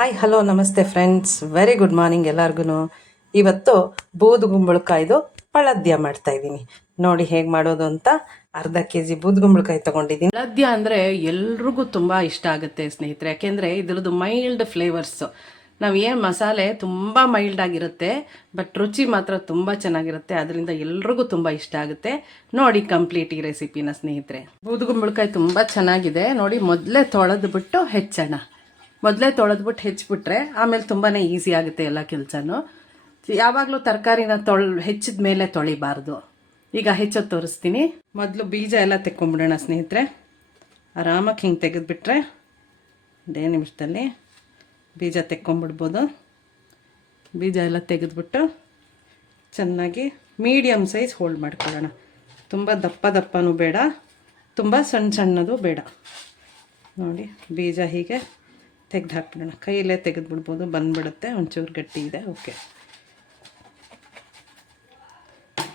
Hi hello ನಮಸ್ತೆ friends, very good morning ಎಲ್ಲರಿಗೂ. ಇವತ್ತು ಬೂದುಗುಂಬಳಕಾಯ್ದು ಪಳದ್ಯ ಮಾಡ್ತಾ ಇದ್ದೀನಿ. ನೋಡಿ ಹೇಗೆ ಮಾಡೋದು ಅಂತ. ಅರ್ಧ ಕೆಜಿ ಬೂದುಗುಂಬಳಕಾಯಿ ತೊಗೊಂಡಿದ್ದೀನಿ. ಪಳದ್ಯ ಅಂದರೆ ಎಲ್ರಿಗೂ ತುಂಬ ಇಷ್ಟ ಆಗುತ್ತೆ ಸ್ನೇಹಿತರೆ, ಯಾಕೆಂದರೆ ಇದ್ರದ್ದು ಮೈಲ್ಡ್ ಫ್ಲೇವರ್ಸು. ನಾವು ಏನು ಮಸಾಲೆ ತುಂಬ ಮೈಲ್ಡ್ ಆಗಿರುತ್ತೆ, ಬಟ್ ರುಚಿ ಮಾತ್ರ ತುಂಬ ಚೆನ್ನಾಗಿರುತ್ತೆ. ಅದರಿಂದ ಎಲ್ರಿಗೂ ತುಂಬ ಇಷ್ಟ ಆಗುತ್ತೆ. ನೋಡಿ ಕಂಪ್ಲೀಟ್ ಈ ರೆಸಿಪಿನ ಸ್ನೇಹಿತರೆ. ಬೂದುಗುಂಬಳಕಾಯಿ ತುಂಬ ಚೆನ್ನಾಗಿದೆ ನೋಡಿ. ಮೊದಲೇ ತೊಳೆದ್ಬಿಟ್ಟು ಹೆಚ್ಚೋಣ. ಮೊದಲೇ ತೊಳೆದ್ಬಿಟ್ಟು ಹೆಚ್ಚಿಬಿಟ್ರೆ ಆಮೇಲೆ ತುಂಬಾ ಈಸಿ ಆಗುತ್ತೆ ಎಲ್ಲ ಕೆಲಸನೂ. ಯಾವಾಗಲೂ ತರಕಾರಿನ ಹೆಚ್ಚಿದ ಮೇಲೆ ತೊಳಿಬಾರ್ದು. ಈಗ ಹೆಚ್ಚೋದು ತೋರಿಸ್ತೀನಿ. ಮೊದಲು ಬೀಜ ಎಲ್ಲ ತೆಕ್ಕೊಂಬಿಡೋಣ ಸ್ನೇಹಿತರೆ. ಆರಾಮಾಗಿ ಹಿಂಗೆ ತೆಗೆದುಬಿಟ್ರೆ 1 ನಿಮಿಷದಲ್ಲಿ ಬೀಜ ತೆಕ್ಕೊಂಬಿಡ್ಬೋದು. ಬೀಜ ಎಲ್ಲ ತೆಗೆದುಬಿಟ್ಟು ಚೆನ್ನಾಗಿ ಮೀಡಿಯಮ್ ಸೈಜ್ ಹೋಲ್ಡ್ ಮಾಡ್ಕೊಳ್ಳೋಣ. ತುಂಬ ದಪ್ಪನೂ ಬೇಡ, ತುಂಬ ಸಣ್ಣದು ಬೇಡ. ನೋಡಿ ಬೀಜ ಹೀಗೆ ತೆಗೆದು ಹಾಕ್ಬಿಡೋಣ. ಕೈಯಲ್ಲೇ ತೆಗೆದುಬಿಡ್ಬೋದು, ಬಂದುಬಿಡುತ್ತೆ. ಒಂಚೂರು ಗಟ್ಟಿ ಇದೆ. ಓಕೆ,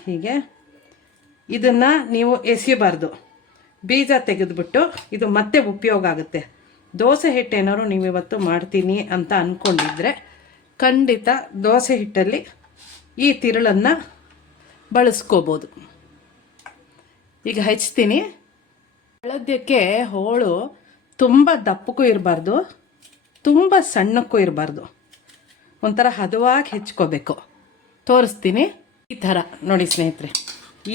ಹೀಗೆ ಇದನ್ನು ನೀವು ಎಸೆಯಬಾರ್ದು. ಬೀಜ ತೆಗೆದುಬಿಟ್ಟು ಇದು ಮತ್ತೆ ಉಪಯೋಗ ಆಗುತ್ತೆ. ದೋಸೆ ಹಿಟ್ಟು ಏನಾದ್ರು ನೀವು ಇವತ್ತು ಮಾಡ್ತೀನಿ ಅಂತ ಅಂದ್ಕೊಂಡಿದ್ರೆ ಖಂಡಿತ ದೋಸೆ ಹಿಟ್ಟಲ್ಲಿ ಈ ತಿರುಳನ್ನು ಬಳಸ್ಕೋಬೋದು. ಈಗ ಹೆಚ್ಚ್ತೀನಿ. ಪಳದ್ಯಕ್ಕೆ ಹೋಳು ತುಂಬ ದಪ್ಪಕ್ಕೂ ಇರಬಾರ್ದು, ತುಂಬ ಸಣ್ಣಕ್ಕೂ ಇರಬಾರ್ದು. ಒಂಥರ ಹದವಾಗಿ ಹೆಚ್ಕೋಬೇಕು. ತೋರಿಸ್ತೀನಿ. ಈ ಥರ ನೋಡಿ ಸ್ನೇಹಿತರೆ,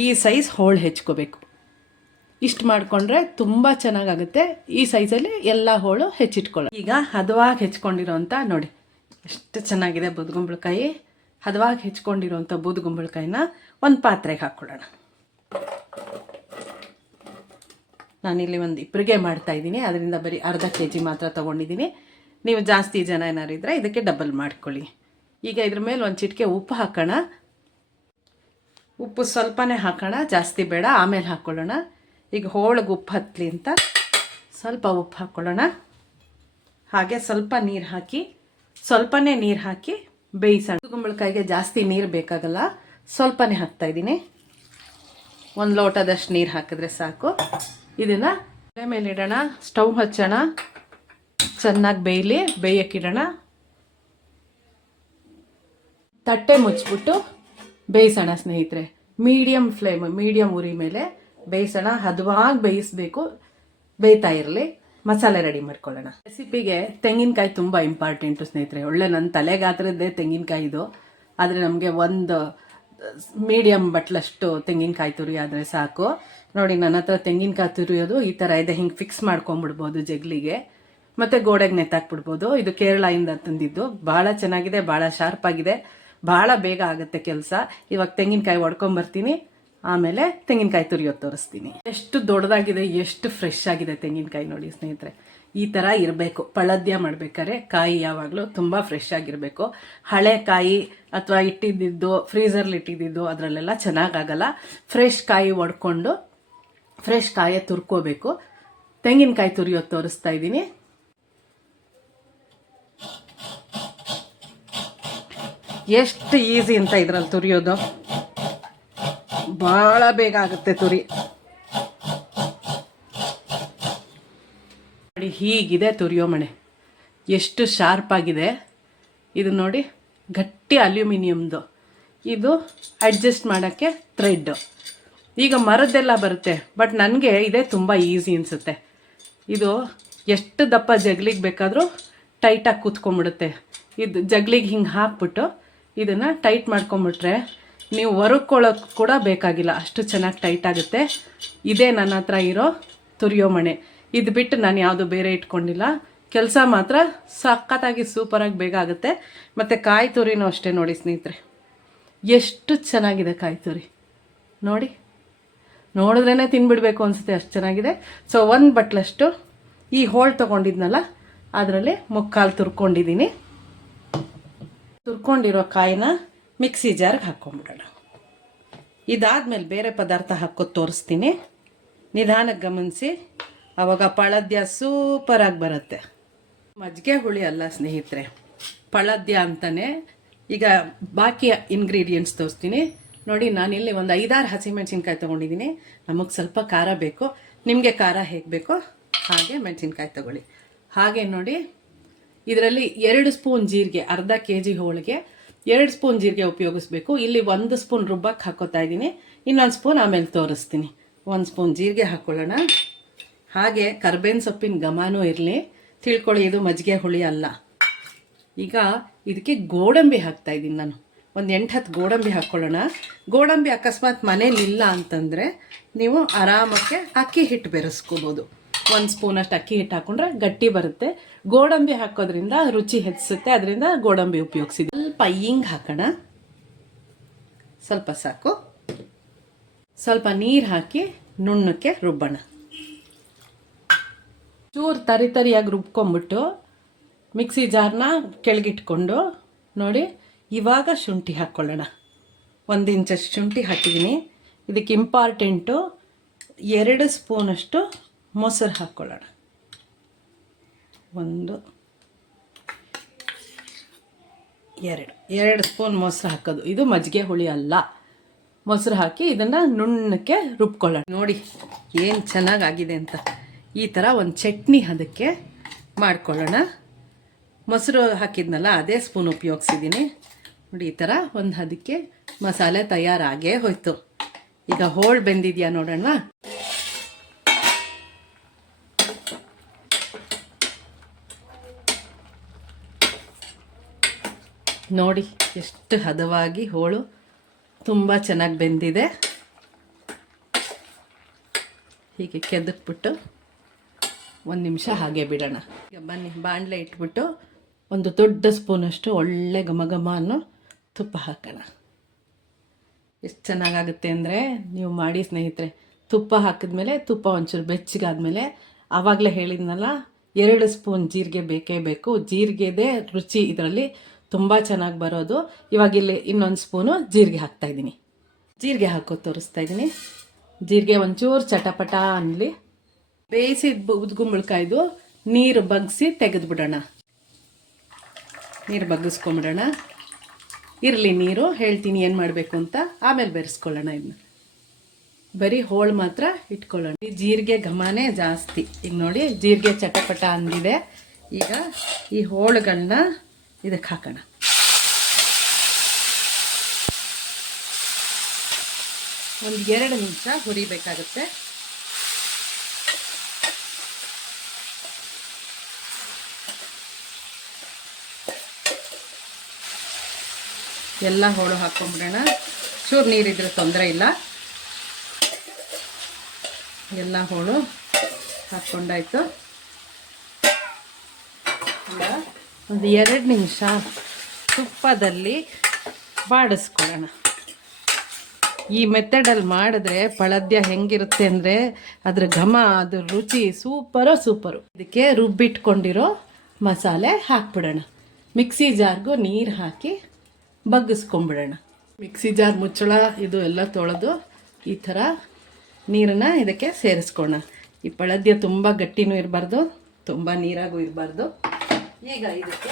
ಈ ಸೈಜ್ ಹೋಳು ಹೆಚ್ಕೋಬೇಕು. ಇಷ್ಟು ಮಾಡಿಕೊಂಡ್ರೆ ತುಂಬ ಚೆನ್ನಾಗಾಗುತ್ತೆ. ಈ ಸೈಜಲ್ಲಿ ಎಲ್ಲ ಹೋಳು ಹೆಚ್ಚಿಟ್ಕೊಳ್ಳೋಣ. ಈಗ ಹದವಾಗಿ ಹೆಚ್ಕೊಂಡಿರೋಂಥ ನೋಡಿ ಎಷ್ಟು ಚೆನ್ನಾಗಿದೆ ಬೂದುಗುಂಬಳಕಾಯಿ. ಹದವಾಗಿ ಹೆಚ್ಕೊಂಡಿರೋಂಥ ಬೂದುಗುಂಬಳಕಾಯಿನ ಒಂದು ಪಾತ್ರೆಗೆ ಹಾಕ್ಕೊಳ್ಳೋಣ. ನಾನಿಲ್ಲಿ ಒಂದು ಇಬ್ಬರಿಗೆ ಮಾಡ್ತಾಯಿದ್ದೀನಿ, ಅದರಿಂದ ಬರೀ ಅರ್ಧ ಕೆಜಿ ಮಾತ್ರ ತೊಗೊಂಡಿದ್ದೀನಿ. ನೀವು ಜಾಸ್ತಿ ಜನ ಏನಾರು ಇದ್ದರೆ ಇದಕ್ಕೆ ಡಬಲ್ ಮಾಡ್ಕೊಳ್ಳಿ. ಈಗ ಇದ್ರ ಮೇಲೆ ಒಂದು ಚಿಟಿಕೆ ಉಪ್ಪು ಹಾಕೋಣ. ಉಪ್ಪು ಸ್ವಲ್ಪನೇ ಹಾಕೋಣ, ಜಾಸ್ತಿ ಬೇಡ, ಆಮೇಲೆ ಹಾಕ್ಕೊಳ್ಳೋಣ. ಈಗ ಹೋಳಿಗೆ ಉಪ್ಪು ಹತ್ತಲಿ ಅಂತ ಸ್ವಲ್ಪ ಉಪ್ಪು ಹಾಕ್ಕೊಳ್ಳೋಣ. ಹಾಗೆ ಸ್ವಲ್ಪ ನೀರು ಹಾಕಿ, ಸ್ವಲ್ಪನೇ ನೀರು ಹಾಕಿ ಬೇಯಿಸೋಣ. ಬೂದುಗುಂಬಳಕಾಯಿಗೆ ಜಾಸ್ತಿ ನೀರು ಬೇಕಾಗಲ್ಲ, ಸ್ವಲ್ಪನೇ ಹಾಕ್ತಾಯಿದ್ದೀನಿ. 1 ಲೋಟದಷ್ಟು ನೀರು ಹಾಕಿದ್ರೆ ಸಾಕು. ಇದನ್ನು ಒಲೆ ಮೇಲೆ ಇಡೋಣ. ಸ್ಟವ್ ಹಚ್ಚೋಣ. ಚೆನ್ನಾಗಿ ಬೇಯಕ್ಕಿಡೋಣ. ತಟ್ಟೆ ಮುಚ್ಚಿಬಿಟ್ಟು ಬೇಯಿಸೋಣ ಸ್ನೇಹಿತರೆ. ಮೀಡಿಯಮ್ ಉರಿ ಮೇಲೆ ಬೇಯಿಸೋಣ. ಹದವಾಗಿ ಬೇಯಿಸಬೇಕು, ಬೇಯ್ತಾ ಇರಲಿ. ಮಸಾಲೆ ರೆಡಿ ಮಾಡ್ಕೊಳ್ಳೋಣ. ರೆಸಿಪಿಗೆ ತೆಂಗಿನಕಾಯಿ ತುಂಬ ಇಂಪಾರ್ಟೆಂಟು ಸ್ನೇಹಿತರೆ. ಒಳ್ಳೆ ನನ್ನ ತಲೆಗಾತ್ರದ್ದೇ ತೆಂಗಿನಕಾಯಿ ಇದು. ಆದರೆ ನಮಗೆ ಒಂದು ಮೀಡಿಯಮ್ ಬಟ್ಲಷ್ಟು ತೆಂಗಿನಕಾಯಿ ತುರಿ ಆದರೆ ಸಾಕು. ನೋಡಿ ನನ್ನ ಹತ್ರ ತೆಂಗಿನಕಾಯಿ ತುರಿಯೋದು ಈ ಥರ ಇದೆ. ಹಿಂಗೆ ಫಿಕ್ಸ್ ಮಾಡ್ಕೊಂಬಿಡ್ಬೋದು ಜಗ್ಲಿಗೆ, ಮತ್ತು ಗೋಡೆಗೆ ನೆತ್ತಾಕ್ಬಿಡ್ಬೋದು. ಇದು ಕೇರಳದಿಂದ ತಂದಿದ್ದು. ಭಾಳ ಚೆನ್ನಾಗಿದೆ, ಭಾಳ ಶಾರ್ಪ್ ಆಗಿದೆ, ಭಾಳ ಬೇಗ ಆಗುತ್ತೆ ಕೆಲಸ. ಇವಾಗ ತೆಂಗಿನಕಾಯಿ ಹೊಡ್ಕೊಂಬರ್ತೀನಿ, ಆಮೇಲೆ ತೆಂಗಿನಕಾಯಿ ತುರಿಯೋದು ತೋರಿಸ್ತೀನಿ. ಎಷ್ಟು ದೊಡ್ಡದಾಗಿದೆ, ಎಷ್ಟು ಫ್ರೆಶ್ ಆಗಿದೆ ತೆಂಗಿನಕಾಯಿ ನೋಡಿ ಸ್ನೇಹಿತರೆ. ಈ ಥರ ಇರಬೇಕು ಪಳದ್ಯ ಮಾಡ್ಬೇಕಾದ್ರೆ. ಕಾಯಿ ಯಾವಾಗಲೂ ತುಂಬ ಫ್ರೆಶ್ ಆಗಿರಬೇಕು. ಹಳೆ ಕಾಯಿ ಅಥವಾ ಇಟ್ಟಿದ್ದು ಫ್ರೀಝರ್ಲಿ ಇಟ್ಟಿದ್ದು ಅದರಲ್ಲೆಲ್ಲ ಚೆನ್ನಾಗಾಗಲ್ಲ. ಫ್ರೆಶ್ ಕಾಯಿ ಒಡ್ಕೊಂಡು ಫ್ರೆಶ್ ಕಾಯಿ ತುರ್ಕೋಬೇಕು. ತೆಂಗಿನಕಾಯಿ ತುರಿಯೋದು ತೋರಿಸ್ತಾ ಇದ್ದೀನಿ. ಎಷ್ಟು ಈಸಿ ಅಂತ ಇದರಲ್ಲಿ ತುರಿಯೋದು. ಭಾಳ ಬೇಗ ಆಗುತ್ತೆ ತುರಿ. ನೋಡಿ ಹೀಗಿದೆ ತುರಿಯೋ ಮಣೆ, ಎಷ್ಟು ಶಾರ್ಪ್ ಆಗಿದೆ. ಇದು ನೋಡಿ ಗಟ್ಟಿ ಅಲ್ಯೂಮಿನಿಯಮ್ದು. ಇದು ಅಡ್ಜಸ್ಟ್ ಮಾಡೋಕ್ಕೆ ಥ್ರೆಡ್. ಈಗ ಮರದ್ದೆಲ್ಲ ಬರುತ್ತೆ, ಬಟ್ ನನಗೆ ಇದೇ ತುಂಬ ಈಸಿ ಅನಿಸುತ್ತೆ. ಇದು ಎಷ್ಟು ದಪ್ಪ ಜಗ್ಲಿಗೆ ಬೇಕಾದರೂ ಟೈಟಾಗಿ ಕೂತ್ಕೊಂಡ್ಬಿಡುತ್ತೆ. ಇದು ಜಗ್ಲಿಗೆ ಹಿಂಗೆ ಹಾಕ್ಬಿಟ್ಟು ಇದನ್ನು ಟೈಟ್ ಮಾಡ್ಕೊಂಬಿಟ್ರೆ ನೀವು ಹೊರಕೊಳ್ಳೋಕೆ ಕೂಡ ಬೇಕಾಗಿಲ್ಲ, ಅಷ್ಟು ಚೆನ್ನಾಗಿ ಟೈಟ್ ಆಗುತ್ತೆ. ಇದೇ ನನ್ನ ಹತ್ರ ಇರೋ ತುರಿಯೋ ಮಣೆ. ಇದು ಬಿಟ್ಟು ನಾನು ಯಾವುದು ಬೇರೆ ಇಟ್ಕೊಂಡಿಲ್ಲ. ಕೆಲಸ ಮಾತ್ರ ಸಖತ್ತಾಗಿ ಸೂಪರಾಗಿ ಬೇಗ ಆಗುತ್ತೆ. ಮತ್ತು ಕಾಯಿ ತುರಿನೂ ಅಷ್ಟೇ ನೋಡಿ ಸ್ನೇಹಿತರೆ, ಎಷ್ಟು ಚೆನ್ನಾಗಿದೆ ಕಾಯಿ ತುರಿ. ನೋಡಿ, ನೋಡಿದ್ರೇ ತಿನ್ಬಿಡ್ಬೇಕು ಅನಿಸುತ್ತೆ, ಅಷ್ಟು ಚೆನ್ನಾಗಿದೆ. ಸೊ 1 ಬಟ್ಲಷ್ಟು ಈ ಹೋಳು ತೊಗೊಂಡಿದ್ನಲ್ಲ ಅದರಲ್ಲಿ 3/4 ತುರ್ಕೊಂಡಿದ್ದೀನಿ. ತುರ್ಕೊಂಡಿರೋ ಕಾಯಿನ ಮಿಕ್ಸಿ ಜಾರ್ಗೆ ಹಾಕ್ಕೊಂಬಿಡೋಣ. ಇದಾದಮೇಲೆ ಬೇರೆ ಪದಾರ್ಥ ಹಾಕೋದು ತೋರಿಸ್ತೀನಿ. ನಿಧಾನಕ್ಕೆ ಗಮನಿಸಿ, ಆವಾಗ ಪಳದ್ಯ ಸೂಪರಾಗಿ ಬರುತ್ತೆ. ಮಜ್ಜಿಗೆ ಹುಳಿ ಅಲ್ಲ ಸ್ನೇಹಿತರೆ, ಪಳದ್ಯ ಅಂತಲೇ. ಈಗ ಬಾಕಿ ಇಂಗ್ರೀಡಿಯೆಂಟ್ಸ್ ತೋರಿಸ್ತೀನಿ ನೋಡಿ. ನಾನಿಲ್ಲಿ ಒಂದು 5-6 ಹಸಿಮೆಣ್ಸಿನ್ಕಾಯಿ ತೊಗೊಂಡಿದ್ದೀನಿ. ನಮಗೆ ಸ್ವಲ್ಪ ಖಾರ ಬೇಕು, ನಿಮಗೆ ಖಾರ ಹೇಗೆ ಬೇಕೋ ಹಾಗೆ ಮೆಣಸಿನ್ಕಾಯಿ ತೊಗೊಳ್ಳಿ. ಹಾಗೆ ನೋಡಿ ಇದರಲ್ಲಿ 2 ಸ್ಪೂನ್ ಜೀರಿಗೆ, ಅರ್ಧ kg ಹೋಳಿಗೆ 2 ಸ್ಪೂನ್ ಜೀರಿಗೆ ಉಪಯೋಗಿಸ್ಬೇಕು. ಇಲ್ಲಿ 1 ಸ್ಪೂನ್ ರುಬ್ಬಕ್ಕೆ ಹಾಕೋತಾ ಇದ್ದೀನಿ, ಇನ್ನೊಂದು ಸ್ಪೂನ್ ಆಮೇಲೆ ತೋರಿಸ್ತೀನಿ. 1 ಸ್ಪೂನ್ ಜೀರಿಗೆ ಹಾಕ್ಕೊಳ್ಳೋಣ. ಹಾಗೆ ಕರ್ಬೇವಿನ ಸೊಪ್ಪಿನ ಘಮನೂ ಇರಲಿ. ತಿಳ್ಕೊಳ್ಳಿ, ಇದು ಮಜ್ಜಿಗೆ ಹುಳಿ ಅಲ್ಲ. ಈಗ ಇದಕ್ಕೆ ಗೋಡಂಬಿ ಹಾಕ್ತಾ ಇದ್ದೀನಿ ನಾನು. ಒಂದು 8-10 ಗೋಡಂಬಿ ಹಾಕ್ಕೊಳ್ಳೋಣ. ಗೋಡಂಬಿ ಅಕಸ್ಮಾತ್ ಮನೇಲಿ ಇಲ್ಲ ಅಂತಂದರೆ ನೀವು ಆರಾಮಕ್ಕೆ ಅಕ್ಕಿ ಹಿಟ್ಟು ಬೆರೆಸ್ಕೋಬೋದು. 1 ಸ್ಪೂನಷ್ಟು ಅಕ್ಕಿ ಹಿಟ್ಟು ಹಾಕೊಂಡ್ರೆ ಗಟ್ಟಿ ಬರುತ್ತೆ. ಗೋಡಂಬಿ ಹಾಕೋದ್ರಿಂದ ರುಚಿ ಹೆಚ್ಚಿಸುತ್ತೆ, ಅದರಿಂದ ಗೋಡಂಬಿ ಉಪಯೋಗಿಸಿದ್ವಿ. ಸ್ವಲ್ಪ ಹಿಂಗೆ ಹಾಕೋಣ, ಸ್ವಲ್ಪ ಸಾಕು. ಸ್ವಲ್ಪ ನೀರು ಹಾಕಿ ನುಣ್ಣಕ್ಕೆ ರುಬ್ಬೋಣ. ಚೂರು ತರಿಯಾಗಿ ರುಬ್ಕೊಂಬಿಟ್ಟು ಮಿಕ್ಸಿ ಜಾರ್ನ ಕೆಳಗಿಟ್ಕೊಂಡು ನೋಡಿ, ಇವಾಗ ಶುಂಠಿ ಹಾಕ್ಕೊಳ್ಳೋಣ. 1 ಇಂಚಷ್ಟು ಶುಂಠಿ ಹಾಕಿದ್ದೀನಿ. ಇದಕ್ಕೆ ಇಂಪಾರ್ಟೆಂಟು 2 ಸ್ಪೂನಷ್ಟು ಮೊಸರು ಹಾಕ್ಕೊಳ್ಳೋಣ. 1 2 ಸ್ಪೂನ್ ಮೊಸರು ಹಾಕೋದು. ಇದು ಮಜ್ಜಿಗೆ ಹುಳಿ ಅಲ್ಲ. ಮೊಸರು ಹಾಕಿ ಇದನ್ನು ನುಣ್ಣಕ್ಕೆ ರುಬ್ಕೊಳ್ಳೋಣ. ನೋಡಿ ಏನು ಚೆನ್ನಾಗಾಗಿದೆ ಅಂತ. ಈ ಥರ ಒಂದು ಚಟ್ನಿ ಅದಕ್ಕೆ ಮಾಡ್ಕೊಳ್ಳೋಣ. ಮೊಸರು ಹಾಕಿದ್ನಲ್ಲ ಅದೇ ಸ್ಪೂನ್ ಉಪಯೋಗಿಸಿದ್ದೀನಿ. ನೋಡಿ, ಈ ಥರ ಒಂದು ಅದಕ್ಕೆ ಮಸಾಲೆ ತಯಾರಾಗೇ ಹೋಯ್ತು. ಈಗ ಹೋಳು ಬೆಂದಿದೆಯಾ ನೋಡೋಣ. ನೋಡಿ ಎಷ್ಟು ಹದವಾಗಿ ಹೋಳು ತುಂಬ ಚೆನ್ನಾಗಿ ಬೆಂದಿದೆ. ಹೀಗೆ ಕೆದಕ್ಬಿಟ್ಟು 1 ನಿಮಿಷ ಹಾಗೆ ಬಿಡೋಣ. ಈಗ ಬನ್ನಿ, ಬಾಣಲೆ ಇಟ್ಬಿಟ್ಟು 1 ದೊಡ್ಡ ಸ್ಪೂನಷ್ಟು ಒಳ್ಳೆ ಘಮ ಅನ್ನೋ ತುಪ್ಪ ಹಾಕೋಣ. ಎಷ್ಟು ಚೆನ್ನಾಗಾಗುತ್ತೆ ಅಂದರೆ ನೀವು ಮಾಡಿ ಸ್ನೇಹಿತರೆ. ತುಪ್ಪ ಹಾಕಿದ್ಮೇಲೆ, ತುಪ್ಪ ಒಂಚೂರು ಬೆಚ್ಚಗಾದ್ಮೇಲೆ, ಆವಾಗಲೇ ಹೇಳಿದ್ನಲ್ಲ 2 ಸ್ಪೂನ್ ಜೀರಿಗೆ ಬೇಕೇ ಬೇಕು. ಜೀರಿಗೆದೇ ರುಚಿ ಇದರಲ್ಲಿ ತುಂಬ ಚೆನ್ನಾಗಿ ಬರೋದು. ಇವಾಗ ಇಲ್ಲಿ ಇನ್ನೊಂದು ಸ್ಪೂನು ಜೀರಿಗೆ ಹಾಕ್ತಾಯಿದ್ದೀನಿ. ಜೀರಿಗೆ ಹಾಕೋದು ತೋರಿಸ್ತಾ ಇದ್ದೀನಿ. ಜೀರಿಗೆ ಒಂಚೂರು ಚಟಪಟ ಅನ್ನಲಿ. ಬೇಯಿಸಿದ ಉದ್ಗುಂಬಳಕಾಯ್ದು ನೀರು ಬಗ್ಗಿಸಿ ತೆಗೆದುಬಿಡೋಣ. ನೀರು ಬಗ್ಗಿಸ್ಕೊಂಬಿಡೋಣ. ಇರಲಿ ನೀರು, ಹೇಳ್ತೀನಿ ಏನು ಮಾಡಬೇಕು ಅಂತ, ಆಮೇಲೆ ಬೆರೆಸ್ಕೊಳ್ಳೋಣ. ಇದನ್ನ ಬರೀ ಹೋಳು ಮಾತ್ರ ಇಟ್ಕೊಳ್ಳೋಣ. ಈ ಜೀರಿಗೆ ಘಮನೇ ಜಾಸ್ತಿ. ಈಗ ನೋಡಿ, ಜೀರಿಗೆ ಚಟಪಟ ಅಂದಿದೆ. ಈಗ ಈ ಹೋಳುಗಳನ್ನ ಇದಕ್ಕೆ ಹಾಕೋಣ. ಒಂದು 2 ನಿಮಿಷ ಹುರಿಬೇಕಾಗುತ್ತೆ. ಎಲ್ಲ ಹೋಳು ಹಾಕ್ಕೊಂಬಿಡೋಣ. ಚೂರು ನೀರಿದ್ರೆ ತೊಂದರೆ ಇಲ್ಲ. ಎಲ್ಲ ಹೋಳು ಹಾಕ್ಕೊಂಡಾಯ್ತು. ಒಂದು 2 ನಿಮಿಷ ತುಪ್ಪದಲ್ಲಿ ಬಾಡಿಸ್ಕೊಳ್ಳೋಣ. ಈ ಮೆಥಡಲ್ಲಿ ಮಾಡಿದ್ರೆ ಪಳದ್ಯ ಹೆಂಗಿರುತ್ತೆ ಅಂದರೆ ಅದ್ರ ಘಮ, ಅದ್ರ ರುಚಿ ಸೂಪರು. ಇದಕ್ಕೆ ರುಬ್ಬಿಟ್ಕೊಂಡಿರೋ ಮಸಾಲೆ ಹಾಕ್ಬಿಡೋಣ. ಮಿಕ್ಸಿ ಜಾರ್ಗೂ ನೀರು ಹಾಕಿ ಬಗ್ಗಿಸ್ಕೊಂಬಿಡೋಣ. ಮಿಕ್ಸಿ ಜಾರ್ ಮುಚ್ಚಳ ಇದು ಎಲ್ಲ ತೊಳೆದು ಈ ಥರ ನೀರನ್ನು ಇದಕ್ಕೆ ಸೇರಿಸ್ಕೊಳ್ಳೋಣ. ಈ ಪಳದ್ಯ ತುಂಬ ಗಟ್ಟಿನೂ ಇರಬಾರ್ದು, ತುಂಬ ನೀರಾಗೂ ಇರಬಾರ್ದು. ಈಗ ಇದಕ್ಕೆ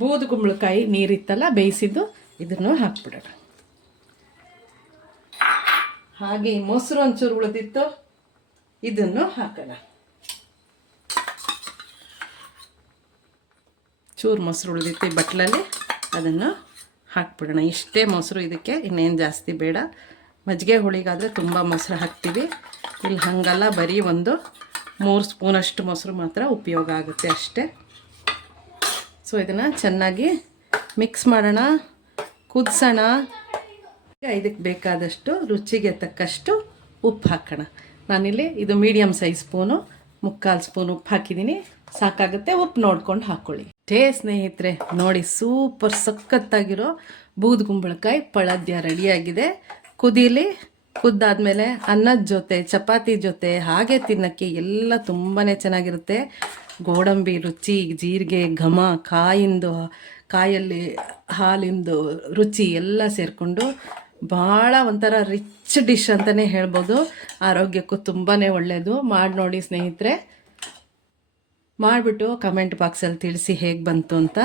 ಬೂದುಗುಂಬಳಕಾಯಿ ನೀರಿತ್ತಲ್ಲ ಬೇಯಿಸಿದ್ದು, ಇದನ್ನು ಹಾಕ್ಬಿಡೋಣ. ಹಾಗೆ ಈ ಮೊಸರು ಒಂಚೂರು ಉಳಿದಿತ್ತು, ಇದನ್ನು ಹಾಕೋಣ. ಚೂರು ಮೊಸರು ಉಳಿದಿತ್ತು ಈ ಬಟ್ಲಲ್ಲಿ, ಅದನ್ನು ಹಾಕ್ಬಿಡೋಣ. ಇಷ್ಟೇ ಮೊಸರು ಇದಕ್ಕೆ, ಇನ್ನೇನು ಜಾಸ್ತಿ ಬೇಡ. ಮಜ್ಜಿಗೆ ಹುಳಿಗಾದರೆ ತುಂಬ ಮೊಸರು ಹಾಕ್ತೀವಿ. ಇಲ್ಲಿ ಹಾಗಲ್ಲ, ಬರೀ 3 ಸ್ಪೂನಷ್ಟು ಮೊಸರು ಮಾತ್ರ ಉಪಯೋಗ ಆಗುತ್ತೆ ಅಷ್ಟೇ. ಸೊ ಇದನ್ನು ಚೆನ್ನಾಗಿ ಮಿಕ್ಸ್ ಮಾಡೋಣ, ಕುದಿಸೋಣ. ಇದಕ್ಕೆ ಬೇಕಾದಷ್ಟು ರುಚಿಗೆ ತಕ್ಕಷ್ಟು ಉಪ್ಪು ಹಾಕೋಣ. ನಾನಿಲ್ಲಿ ಇದು ಮೀಡಿಯಮ್ ಸೈಜ್ ಸ್ಪೂನು, 3/4 ಸ್ಪೂನ್ ಉಪ್ಪು ಹಾಕಿದ್ದೀನಿ. ಸಾಕಾಗುತ್ತೆ. ಉಪ್ಪು ನೋಡ್ಕೊಂಡು ಹಾಕ್ಕೊಳ್ಳಿ. ಸ್ನೇಹಿತರೆ ನೋಡಿ, ಸೂಪರ್ ಸಖತ್ತಾಗಿರೋ ಬೂದುಗುಂಬಳಕಾಯಿ ಪಳದ್ಯ ರೆಡಿಯಾಗಿದೆ. ಕುದೀಲಿ. ಕುದ್ದಾದ್ಮೇಲೆ ಅನ್ನದ ಜೊತೆ, ಚಪಾತಿ ಜೊತೆ ಹಾಗೆ ತಿನ್ನೋಕ್ಕೆ ಎಲ್ಲ ತುಂಬಾ ಚೆನ್ನಾಗಿರುತ್ತೆ. ಗೋಡಂಬಿ ರುಚಿ, ಜೀರಿಗೆ ಘಮ, ಕಾಯಲ್ಲಿ ಹಾಲಿಂದು ರುಚಿ ಎಲ್ಲ ಸೇರಿಕೊಂಡು ಭಾಳ ಒಂಥರ ರಿಚ್ ಡಿಶ್ ಅಂತಲೇ ಹೇಳ್ಬೋದು. ಆರೋಗ್ಯಕ್ಕೂ ತುಂಬಾ ಒಳ್ಳೆಯದು. ಮಾಡಿ ನೋಡಿ ಸ್ನೇಹಿತರೆ. ಮಾಡಿಬಿಟ್ಟು ಕಮೆಂಟ್ ಬಾಕ್ಸಲ್ಲಿ ತಿಳಿಸಿ ಹೇಗೆ ಬಂತು ಅಂತ.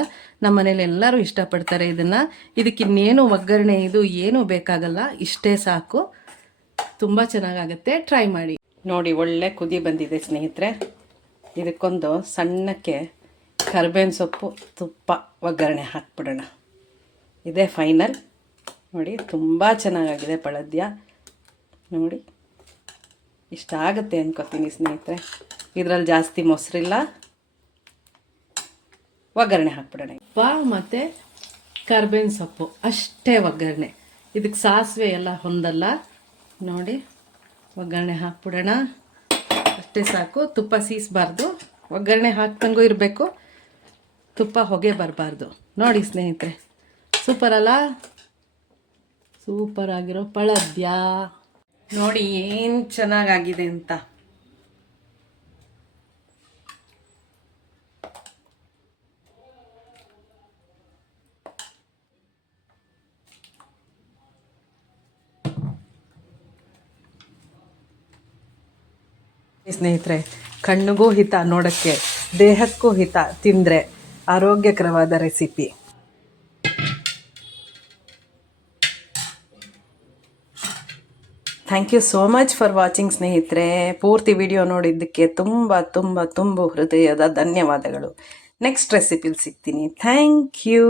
ನಮ್ಮ ಮನೇಲಿ ಎಲ್ಲರೂ ಇಷ್ಟಪಡ್ತಾರೆ ಇದನ್ನು. ಇದಕ್ಕಿನ್ನೇನು ಒಗ್ಗರಣೆ ಇದು ಏನೂ ಬೇಕಾಗಲ್ಲ, ಇಷ್ಟೇ ಸಾಕು. ತುಂಬ ಚೆನ್ನಾಗಾಗುತ್ತೆ. ಟ್ರೈ ಮಾಡಿ ನೋಡಿ. ಒಳ್ಳೆ ಕುದಿ ಬಂದಿದೆ ಸ್ನೇಹಿತರೆ. ಇದಕ್ಕೊಂದು ಸಣ್ಣಕ್ಕೆ ಕರಿಬೇವಿನ ಸೊಪ್ಪು, ತುಪ್ಪ, ಒಗ್ಗರಣೆ ಹಾಕ್ಬಿಡೋಣ. ಇದೇ ಫೈನಲ್. ನೋಡಿ ತುಂಬ ಚೆನ್ನಾಗಾಗಿದೆ ಪಳದ್ಯ. ನೋಡಿ ಇಷ್ಟ ಆಗುತ್ತೆ ಅನ್ಕೋತೀನಿ ಸ್ನೇಹಿತರೆ. ಇದರಲ್ಲಿ ಜಾಸ್ತಿ ಮೊಸರಿಲ್ಲ. ಒಗ್ಗರಣೆ ಹಾಕ್ಬಿಡೋಣ. ತುಪ್ಪ ಮತ್ತು ಕರಿಬೇವಿನ ಸೊಪ್ಪು ಅಷ್ಟೇ ಒಗ್ಗರಣೆ. ಇದಕ್ಕೆ ಸಾಸಿವೆ ಎಲ್ಲ ಹೊಂದಲ್ಲ. ನೋಡಿ ಒಗ್ಗರಣೆ ಹಾಕ್ಬಿಡೋಣ. ಅಷ್ಟೇ ಸಾಕು. ತುಪ್ಪ ಸೀಸಬಾರ್ದು, ಒಗ್ಗರಣೆ ಹಾಕ್ದಂಗೂ ಇರಬೇಕು, ತುಪ್ಪ ಹೊಗೆ ಬರಬಾರ್ದು. ನೋಡಿ ಸ್ನೇಹಿತರೆ, ಸೂಪರ್ ಅಲ್ಲ? ಸೂಪರ್ ಆಗಿರೋ ಪಳದ್ಯ ನೋಡಿ ಏನು ಚೆನ್ನಾಗಾಗಿದೆ ಅಂತ. ಸ್ನೇಹಿತರೆ, ಕಣ್ಣಿಗೂ ಹಿತ, ನೋಡೋಕ್ಕೆ ದೇಹಕ್ಕೂ ಹಿತ, ತಿಂದರೆ ಆರೋಗ್ಯಕರವಾದ recipe. Thank you so much for watching ಸ್ನೇಹಿತರೆ. ಪೂರ್ತಿ ವಿಡಿಯೋ ನೋಡಿದ್ದಕ್ಕೆ ತುಂಬ ಹೃದಯದ ಧನ್ಯವಾದಗಳು. ನೆಕ್ಸ್ಟ್ ರೆಸಿಪಿಲಿ ಸಿಗ್ತೀನಿ. Thank you.